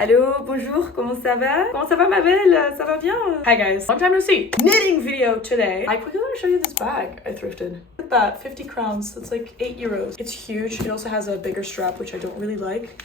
Allô, bonjour, comment ça va? Comment ça va ma belle? Ça va bien? Hi guys, long time no see. Knitting video today. I quickly want to show you this bag I thrifted. Look at that, 50 crowns, that's like 8 euros. It's huge, it also has a bigger strap, which I don't really like.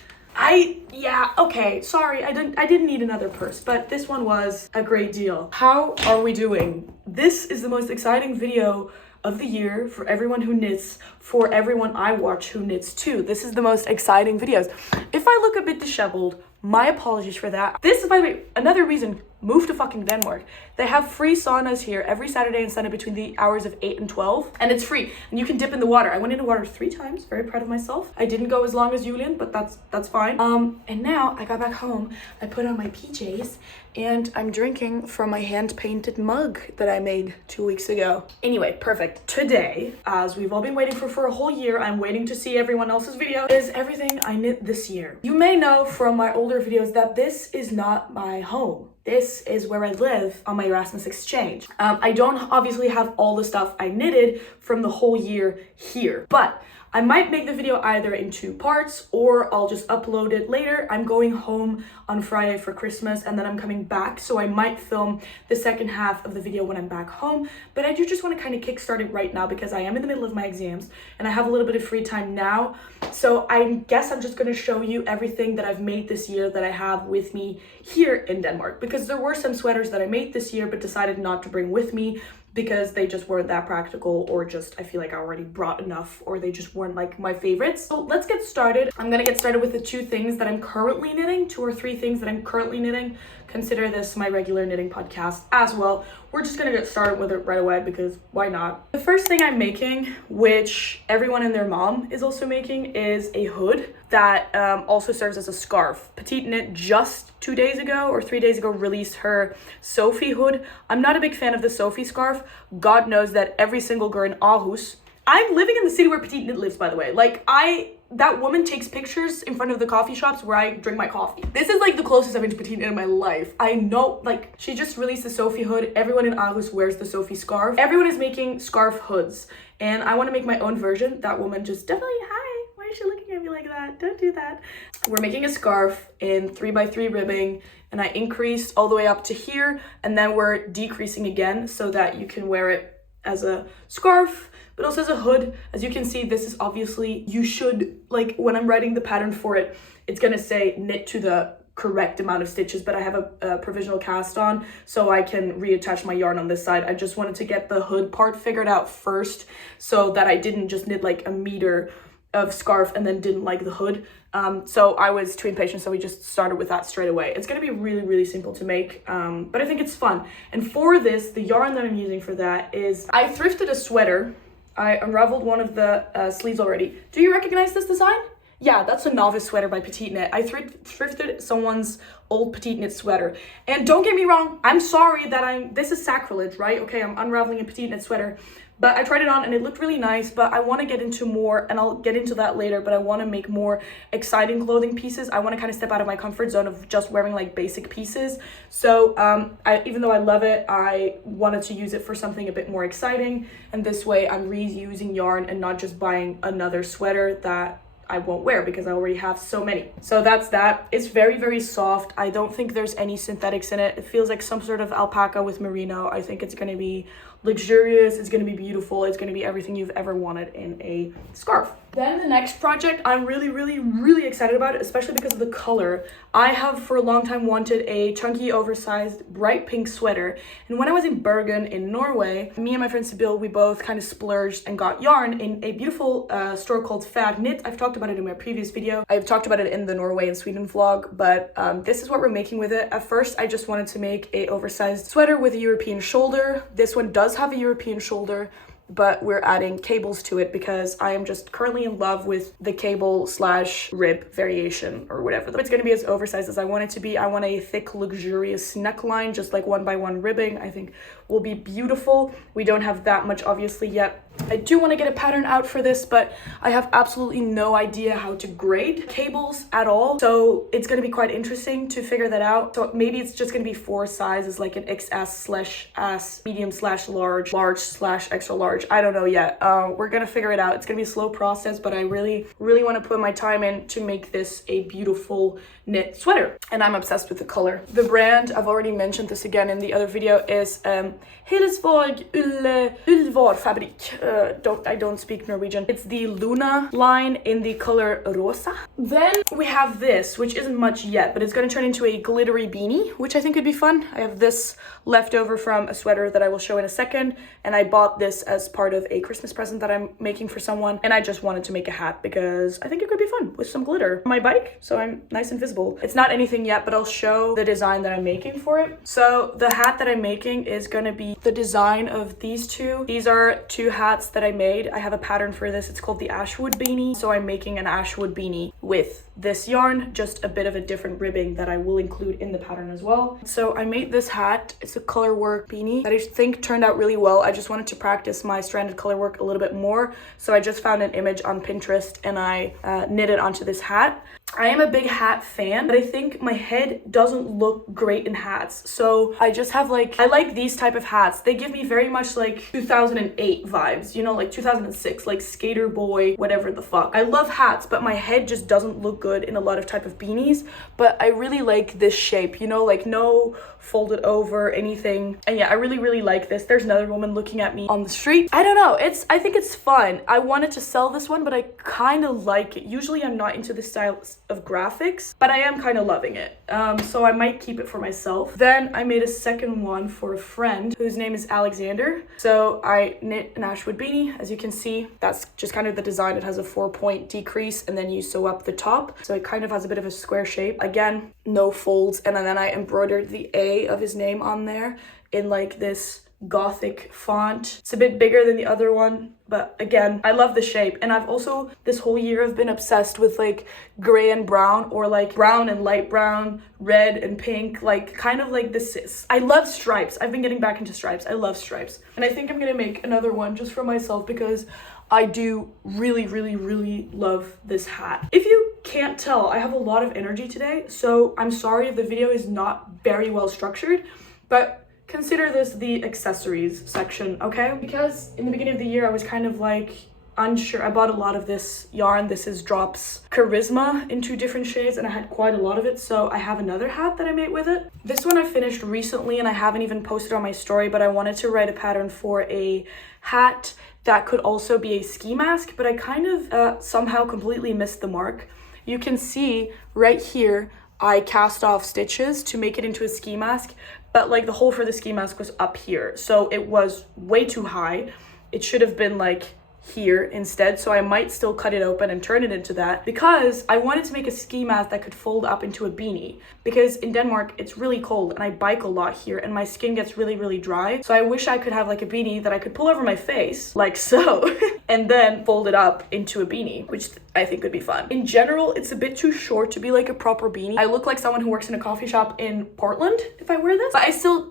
Okay, sorry, I didn't need another purse, but this one was a great deal. How are we doing? This is the most exciting video of the year for everyone who knits, for everyone I watch who knits too. This is the most exciting videos. If I look a bit disheveled, my apologies for that. This is, by the way, another reason, move to fucking Denmark. They have free saunas here every Saturday and Sunday between the hours of 8 and 12, and it's free, and you can dip in the water. I went in the water 3 times, very proud of myself. I didn't go as long as Julian, but that's fine. And now I got back home, I put on my PJs, and I'm drinking from my hand-painted mug that I made 2 weeks ago. Anyway, perfect. Today, as we've all been waiting for a whole year, I'm waiting to see everyone else's video, is everything I knit this year. You may know from my older videos that this is not my home. This is where I live on my Erasmus exchange. I don't obviously have all the stuff I knitted from the whole year here, but I might make the video either in 2 parts or I'll just upload it later. I'm going home on Friday for Christmas and then I'm coming back, so I might film the second half of the video when I'm back home. But I do just want to kind of kickstart it right now because I am in the middle of my exams and I have a little bit of free time now. So I guess I'm just going to show you everything that I've made this year that I have with me here in Denmark, because there were some sweaters that I made this year but decided not to bring with me because they just weren't that practical, or just I feel like I already brought enough, or they just weren't like my favorites. So let's get started. I'm gonna get started with the 2 things that I'm currently knitting, 2 or 3 things that I'm currently knitting. Consider this my regular knitting podcast as well. We're just gonna get started with it right away because why not? The first thing I'm making, which everyone and their mom is also making, is a hood that also serves as a scarf. Petite Knit just 2 days ago or 3 days ago released her Sophie hood. I'm not a big fan of the Sophie scarf. God knows that every single girl in Aarhus, I'm living in the city where Petite Knit lives, by the way. Like, that woman takes pictures in front of the coffee shops where I drink my coffee. This is like the closest I've been to Petite Knit in my life. I know, like, she just released the Sophie hood. Everyone in Aarhus wears the Sophie scarf. Everyone is making scarf hoods, and I want to make my own version. That woman just definitely, hi, why is she looking at me like that? Don't do that. We're making a scarf in 3x3 ribbing, and I increased all the way up to here, and then we're decreasing again so that you can wear it as a scarf, but also as a hood. As you can see, this is obviously, you should, like, when I'm writing the pattern for it, it's gonna say knit to the correct amount of stitches, but I have a provisional cast on, so I can reattach my yarn on this side. I just wanted to get the hood part figured out first so that I didn't just knit like a meter of scarf and then didn't like the hood. So I was too impatient, so we just started with that straight away. It's gonna be really, really simple to make, but I think it's fun. And for this, the yarn that I'm using for that is, I thrifted a sweater. I unraveled one of the sleeves already. Do you recognize this design? Yeah, that's a novice sweater by Petite Knit. I thrifted someone's old Petite Knit sweater. And don't get me wrong, I'm sorry that this is sacrilege, right? Okay, I'm unraveling a Petite Knit sweater. But I tried it on and it looked really nice, but I want to get into more, and I'll get into that later, but I want to make more exciting clothing pieces. I want to kind of step out of my comfort zone of just wearing like basic pieces. So even though I love it, I wanted to use it for something a bit more exciting. And this way I'm reusing yarn and not just buying another sweater that I won't wear because I already have so many. So that's that. It's very, very soft. I don't think there's any synthetics in it. It feels like some sort of alpaca with merino. I think it's going to be luxurious, it's going to be beautiful, it's going to be everything you've ever wanted in a scarf. Then the next project I'm really, really, really excited about, especially because of the color. I have for a long time wanted a chunky, oversized, bright pink sweater. And when I was in Bergen in Norway, me and my friend Sibyl, we both kind of splurged and got yarn in a beautiful store called Fad Knit. I've talked about it in my previous video. I've talked about it in the Norway and Sweden vlog, but this is what we're making with it. At first, I just wanted to make a oversized sweater with a European shoulder. This one does have a European shoulder, but we're adding cables to it because I am just currently in love with the cable / rib variation or whatever. It's going to be as oversized as I want it to be. I want a thick, luxurious neckline, just like 1x1 ribbing. I think will be beautiful. We don't have that much obviously yet. I do want to get a pattern out for this, but I have absolutely no idea how to grade cables at all. So it's going to be quite interesting to figure that out. So maybe it's just going to be 4 sizes, like an XS/S, medium/large, large/extra large. I don't know yet. We're going to figure it out. It's going to be a slow process, but I really, really want to put my time in to make this a beautiful knit sweater, and I'm obsessed with the color. The brand, I've already mentioned this again in the other video, is Hillesvåg Ullvar Fabrik. I don't speak Norwegian. It's the Luna line in the color rosa. Then we have this, which isn't much yet, but it's going to turn into a glittery beanie, which I think would be fun. I have this left over from a sweater that I will show in a second, and I bought this as part of a Christmas present that I'm making for someone, and I just wanted to make a hat because I think it could be fun with some glitter on my bike, so I'm nice and visible. It's not anything yet, but I'll show the design that I'm making for it. So the hat that I'm making is going to be the design of these two. These are two hats that I made. I have a pattern for this. It's called the Ashwood beanie. So I'm making an Ashwood beanie with this yarn, just a bit of a different ribbing that I will include in the pattern as well. So I made this hat. It's a color work beanie that I think turned out really well. I just wanted to practice my stranded color work a little bit more. So I just found an image on Pinterest and I knit it onto this hat. I am a big hat fan, but I think my head doesn't look great in hats. So I just have I like these type of hats. They give me very much like 2008 vibes, you know, like 2006, like skater boy, whatever the fuck. I love hats, but my head just doesn't look good in a lot of type of beanies. But I really like this shape, you know, like no folded over anything. And yeah, I really, really like this. There's another woman looking at me on the street. I don't know. I think it's fun. I wanted to sell this one, but I kind of like it. Usually I'm not into this style of graphics, but I am kind of loving it. So I might keep it for myself. Then I made a second one for a friend whose name is Alexander. So I knit an Ashwood beanie. As you can see, that's just kind of the design. It has a 4-point decrease and then you sew up the top. So it kind of has a bit of a square shape. Again, no folds. And then I embroidered the A of his name on there in like this Gothic font. It's a bit bigger than the other one, but again, I love the shape. And I've also this whole year I've been obsessed with like gray and brown, or like brown and light brown, red and pink, like kind of like this. I love stripes. I've been getting back into stripes. I love stripes, and I think I'm gonna make another one just for myself because I do really, really, really love this hat. If you can't tell, I have a lot of energy today, so I'm sorry if the video is not very well structured, but consider this the accessories section, okay? Because in the beginning of the year, I was kind of like unsure. I bought a lot of this yarn. This is Drops Charisma in 2 different shades, and I had quite a lot of it, so I have another hat that I made with it. This one I finished recently, and I haven't even posted on my story, but I wanted to write a pattern for a hat that could also be a ski mask, but I kind of somehow completely missed the mark. You can see right here, I cast off stitches to make it into a ski mask, but like the hole for the ski mask was up here, so it was way too high. It should have been like here instead, so I might still cut it open and turn it into that, because I wanted to make a ski mask that could fold up into a beanie, because in Denmark it's really cold and I bike a lot here and my skin gets really, really dry. So I wish I could have like a beanie that I could pull over my face like so and then fold it up into a beanie, which I think would be fun. In general, it's a bit too short to be like a proper beanie. I look like someone who works in a coffee shop in Portland if I wear this, but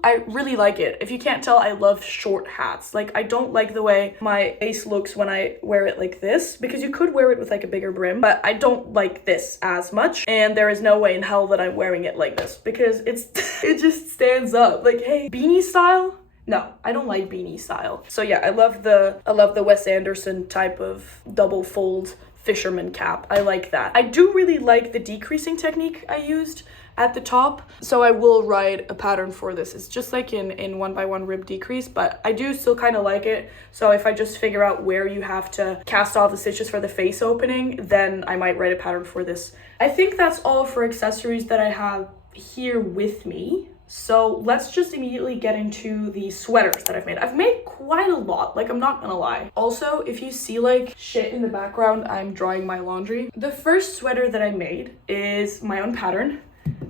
I really like it. If you can't tell, I love short hats. Like, I don't like the way my face looks when I wear it like this, because you could wear it with like a bigger brim, but I don't like this as much, and there is no way in hell that I'm wearing it like this, because it just stands up. Like, hey, beanie style? No, I don't like beanie style. So yeah, I love the Wes Anderson type of double fold fisherman cap. I like that. I do really like the decreasing technique I used at the top, so I will write a pattern for this. It's just like in 1x1 rib decrease, but I do still kind of like it. So if I just figure out where you have to cast off the stitches for the face opening, then I might write a pattern for this. I think that's all for accessories that I have here with me. So let's just immediately get into the sweaters that I've made. I've made quite a lot, like, I'm not gonna lie. Also, if you see like shit in the background, I'm drying my laundry. The first sweater that I made is my own pattern.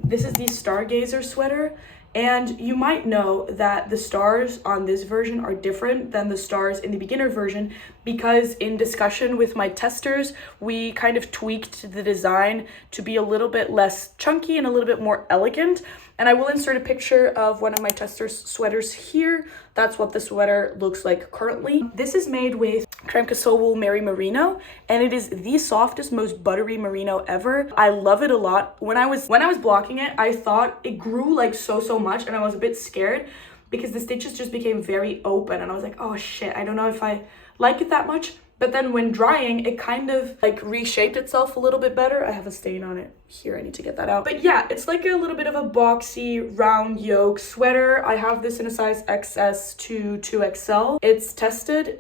This is the Stargazer sweater, and you might know that the stars on this version are different than the stars in the beginner version, because in discussion with my testers, we kind of tweaked the design to be a little bit less chunky and a little bit more elegant. And I will insert a picture of one of my testers' sweaters here. That's what the sweater looks like currently. This is made with Kremke Sowool Merry Merino, and it is the softest, most buttery merino ever. I love it a lot. When I was blocking it, I thought it grew like so much, and I was a bit scared because the stitches just became very open, and I was like, oh shit, I don't know if I like it that much. but then when drying, it kind of like reshaped itself a little bit better. I have a stain on it here, I need to get that out. But yeah, it's like a little bit of a boxy round yoke sweater. I have this in a size XS to 2XL. It's tested.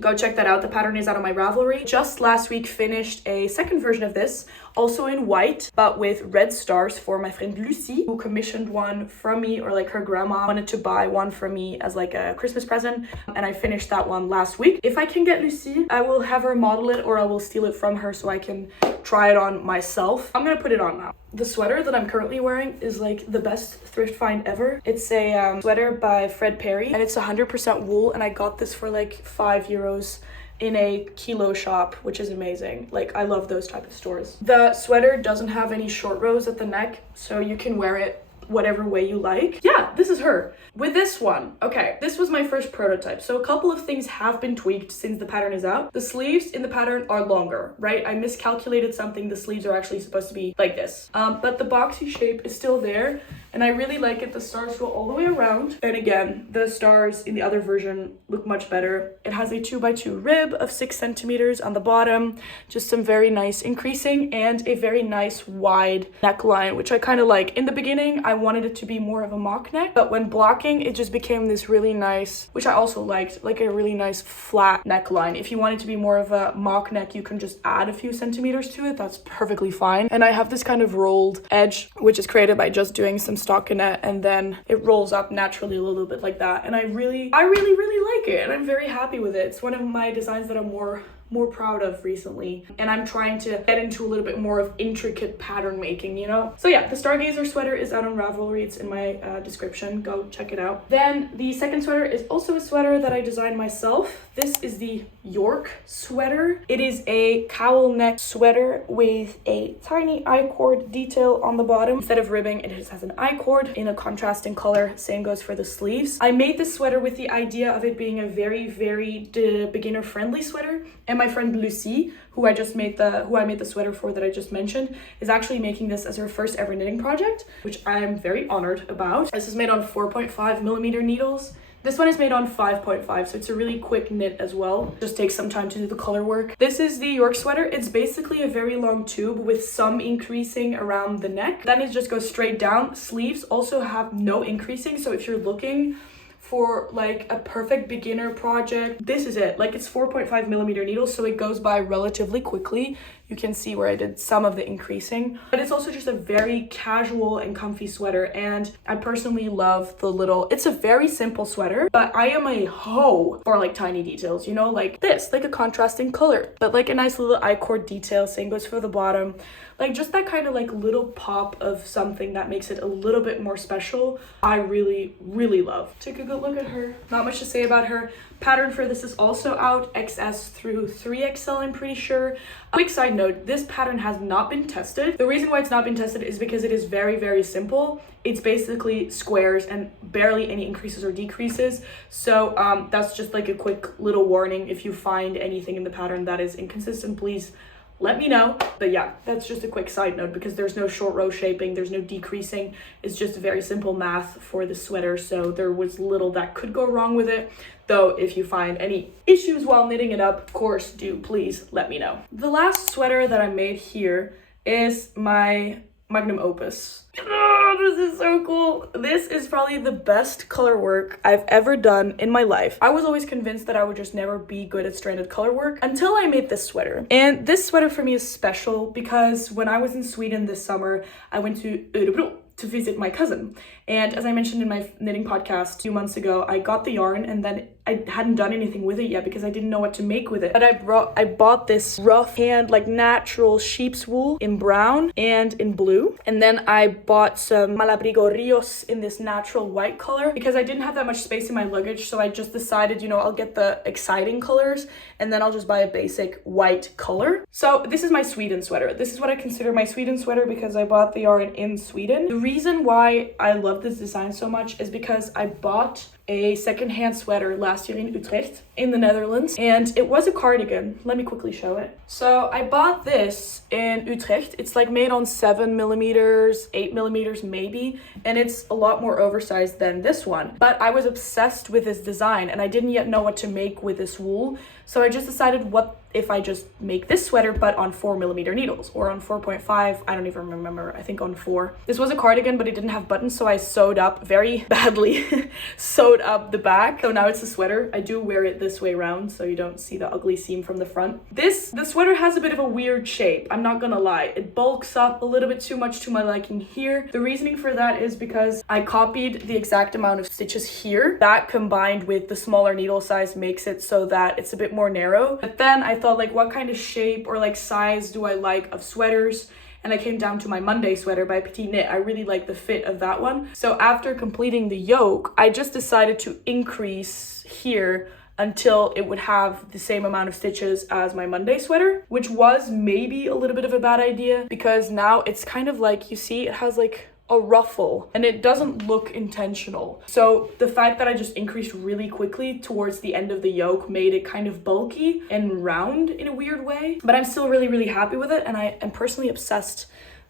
Go check that out. The pattern is out on my Ravelry. Just last week finished a second version of this, also in white, but with red stars for my friend Lucy, who commissioned one from me, or like her grandma wanted to buy one for me as like a Christmas present. And I finished that one last week. If I can get Lucy, I will have her model it, or I will steal it from her so I can try it on myself. I'm gonna put it on now. The sweater that I'm currently wearing is like the best thrift find ever. It's a sweater by Fred Perry, and it's 100% wool, and I got this for like €5 in a kilo shop, which is amazing. Like, I love those type of stores. The sweater doesn't have any short rows at the neck, so you can wear it whatever way you like. Yeah, this is her. With this one, okay, this was my first prototype, so a couple of things have been tweaked since the pattern is out. The sleeves in the pattern are longer, right? I miscalculated something. The sleeves are actually supposed to be like this, but the boxy shape is still there, and I really like it. The stars go all the way around, and again, the stars in the other version look much better. It has a 2x2 rib of 6 centimeters on the bottom, just some very nice increasing, and a very nice wide neckline, which I kind of like. In the beginning, I wanted it to be more of a mock neck, but when blocking, it just became this really nice, which I also liked, like a really nice flat neckline. If you want it to be more of a mock neck, you can just add a few centimeters to it. That's perfectly fine. And I have this kind of rolled edge, which is created by just doing some stockinette, and then it rolls up naturally a little bit like that. And I really like it, and I'm very happy with it. It's one of my designs that I'm more proud of recently, and I'm trying to get into a little bit more of intricate pattern making, you know? So yeah, the Stargazer sweater is out on Ravelry. It's in my description. Go check it out. Then the second sweater is also a sweater that I designed myself. This is the York sweater. It is a cowl neck sweater with a tiny I-cord detail on the bottom. Instead of ribbing, it just has an I-cord in a contrasting color. Same goes for the sleeves. I made this sweater with the idea of it being a very beginner friendly sweater, and my friend Lucy, who I made the sweater for that I just mentioned, is actually making this as her first ever knitting project, which I'm very honored about. This is made on 4.5mm needles. This one is made on 5.5, so it's a really quick knit as well. Just takes some time to do the color work. This is the York sweater. It's basically a very long tube with some increasing around the neck. Then it just goes straight down. Sleeves also have no increasing, so if you're looking for like a perfect beginner project, this is it. Like, it's 4.5mm needles, so it goes by relatively quickly. You can see where I did some of the increasing, but it's also just a very casual and comfy sweater, and I personally love the little, it's a very simple sweater, but I am a hoe for like tiny details, you know, like this, like a contrasting color, but like a nice little I-cord detail. Same goes for the bottom. Like, just that kind of like little pop of something that makes it a little bit more special, I really love. Take a good look at her. Not much to say about her. Pattern for this is also out, XS through 3XL, I'm pretty sure. A quick side note, this pattern has not been tested. The reason why it's not been tested is because it is very simple. It's basically squares and barely any increases or decreases. So that's just like a quick little warning. If you find anything in the pattern that is inconsistent, please let me know. But yeah, that's just a quick side note, because there's no short row shaping, there's no decreasing. It's just very simple math for the sweater, so there was little that could go wrong with it. Though if you find any issues while knitting it up, of course, please let me know. The last sweater that I made here is my magnum opus. Oh, this is so cool. This is probably the best color work I've ever done in my life. I was always convinced that I would just never be good at stranded color work until I made this sweater. And this sweater for me is special because when I was in Sweden this summer, I went to Örebro to visit my cousin. And as I mentioned in my knitting podcast 2 months ago, I got the yarn and then I hadn't done anything with it yet because I didn't know what to make with it. But I bought this rough hand, like natural sheep's wool in brown and in blue. And then I bought some Malabrigo Rios in this natural white color because I didn't have that much space in my luggage. So I just decided, you know, I'll get the exciting colors and then I'll just buy a basic white color. So this is my Sweden sweater. This is what I consider my Sweden sweater because I bought the yarn in Sweden. The reason why I love this design so much is because I bought a secondhand sweater last year in Utrecht in the Netherlands, and it was a cardigan. Let me quickly show it. So I bought this in Utrecht. It's like made on 7mm, 8mm maybe, and it's a lot more oversized than this one. But I was obsessed with this design and I didn't yet know what to make with this wool. So I just decided, what if I just make this sweater but on 4mm needles, or on 4.5, I don't even remember, I think on 4. This was a cardigan, but it didn't have buttons, so I sewed up very badly, sewed up the back. So now it's a sweater. I do wear it this way around so you don't see the ugly seam from the front. The sweater has a bit of a weird shape, I'm not gonna lie. It bulks up a little bit too much to my liking here. The reasoning for that is because I copied the exact amount of stitches here. That combined with the smaller needle size makes it so that it's a bit more narrow. But then I thought, like, what kind of shape or like size do I like of sweaters? And I came down to my Monday sweater by Petit Knit. I really like the fit of that one. So after completing the yoke, I just decided to increase here until it would have the same amount of stitches as my Monday sweater, which was maybe a little bit of a bad idea, because now it's kind of like, you see, it has like a ruffle and it doesn't look intentional. So the fact that I just increased really quickly towards the end of the yoke made it kind of bulky and round in a weird way, but I'm still really happy with it, and I am personally obsessed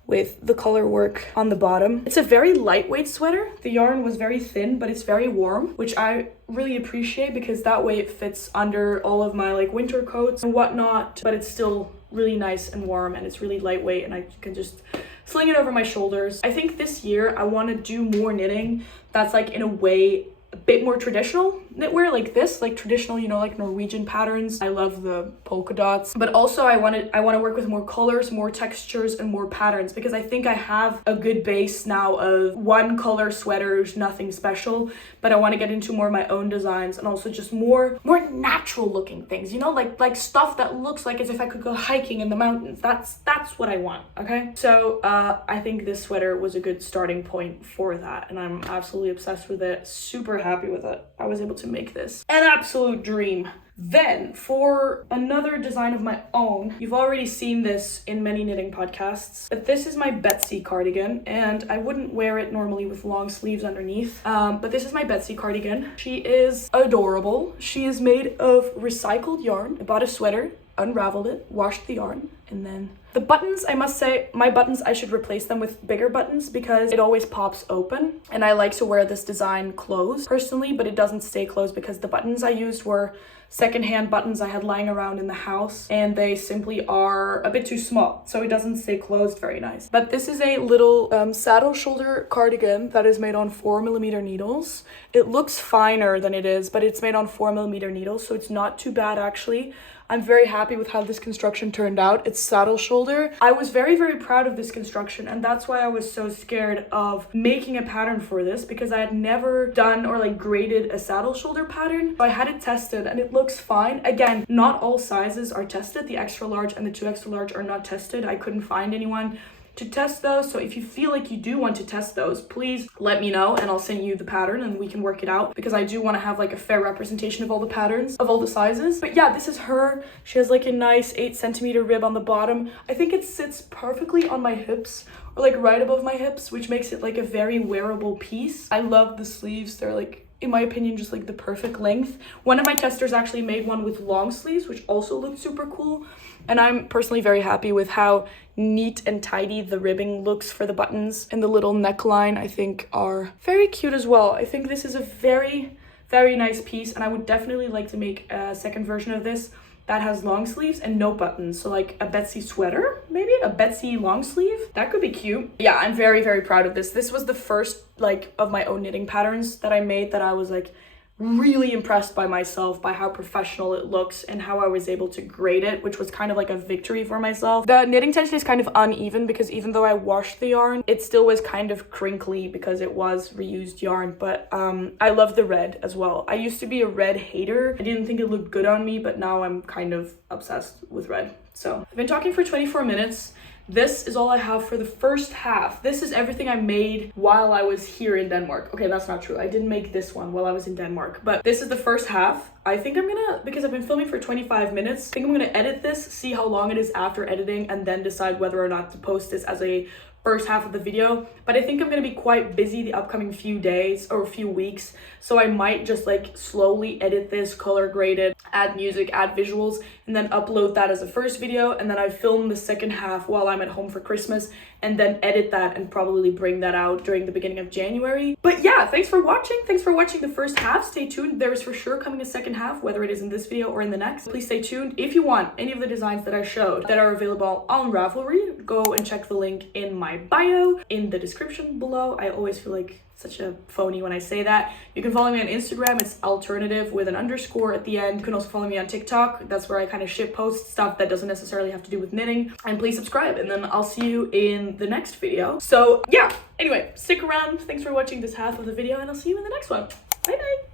with the color work on the bottom. It's a very lightweight sweater. The yarn was very thin, but it's very warm, which I really appreciate, because that way it fits under all of my like winter coats and whatnot, but it's still really nice and warm, and it's really lightweight, and I can just sling it over my shoulders. I think this year I want to do more knitting that's like, in a way, a bit more traditional knitwear, like this, like traditional, you know, like Norwegian patterns. I love the polka dots, but also I want to work with more colors, more textures, and more patterns, because I think I have a good base now of one color sweaters, nothing special, but I want to get into more of my own designs, and also just more natural looking things, you know, like stuff that looks like as if I could go hiking in the mountains. That's what I want. Okay, so I think this sweater was a good starting point for that, and I'm absolutely obsessed with it, super happy with it. I was able to make this an absolute dream. Then for another design of my own, you've already seen this in many knitting podcasts, but this is my Betsy cardigan, and I wouldn't wear it normally with long sleeves underneath, but this is my Betsy cardigan. She is adorable. She is made of recycled yarn. I bought a sweater, unraveled it, washed the yarn, and then the buttons, I must say, my buttons, I should replace them with bigger buttons because it always pops open, and I like to wear this design closed personally, but it doesn't stay closed because the buttons I used were secondhand buttons I had lying around in the house, and they simply are a bit too small, so it doesn't stay closed very nice. But this is a little saddle shoulder cardigan that is made on 4mm needles. It looks finer than it is, but it's made on 4mm needles, so it's not too bad actually. I'm very happy with how this construction turned out. It's saddle shoulder. I was very proud of this construction, and that's why I was so scared of making a pattern for this, because I had never done or like graded a saddle shoulder pattern. So I had it tested and it looks fine. Again, not all sizes are tested. The extra large and the 2 extra large are not tested. I couldn't find anyone to test those, so if you feel like you do want to test those, please let me know and I'll send you the pattern and we can work it out, because I do want to have like a fair representation of all the patterns of all the sizes. But yeah, this is her. She has like a nice 8cm rib on the bottom. I think it sits perfectly on my hips, or like right above my hips, which makes it like a very wearable piece. I love the sleeves. They're like, in my opinion, just like the perfect length. One of my testers actually made one with long sleeves, which also looked super cool. And I'm personally very happy with how neat and tidy the ribbing looks for the buttons, and the little neckline I think are very cute as well. I think this is a very nice piece, and I would definitely like to make a second version of this that has long sleeves and no buttons. So like a Betsy sweater, maybe a Betsy long sleeve. That could be cute. Yeah, I'm very proud of this. This was the first like of my own knitting patterns that I made that I was like really impressed by myself, by how professional it looks and how I was able to grade it, which was kind of like a victory for myself. The knitting tension is kind of uneven because even though I washed the yarn, it still was kind of crinkly because it was reused yarn. But I love the red as well. I used to be a red hater. I didn't think it looked good on me, but now I'm kind of obsessed with red. So I've been talking for 24 minutes. This is all I have for the first half. This is everything I made while I was here in Denmark. Okay, that's not true. I didn't make this one while I was in Denmark, but this is the first half. I think I'm gonna, because I've been filming for 25 minutes, I think I'm gonna edit this, see how long it is after editing, and then decide whether or not to post this as a first half of the video, but I think I'm gonna be quite busy the upcoming few days or few weeks, so I might just like slowly edit this, color grade it, add music, add visuals, and then upload that as a first video, and then I film the second half while I'm at home for Christmas, and then edit that and probably bring that out during the beginning of January. But yeah, thanks for watching the first half. Stay tuned, there is for sure coming a second half, whether it is in this video or in the next. Please stay tuned. If you want any of the designs that I showed that are available on Ravelry, go and check the link in my bio in the description below. I always feel like such a phony when I say that. You can follow me on Instagram, it's alternative with an underscore at the end. You can also follow me on TikTok, that's where I kind of shit post stuff that doesn't necessarily have to do with knitting. And please subscribe, and then I'll see you in the next video. So yeah, anyway, stick around. Thanks for watching this half of the video, and I'll see you in the next one. Bye bye.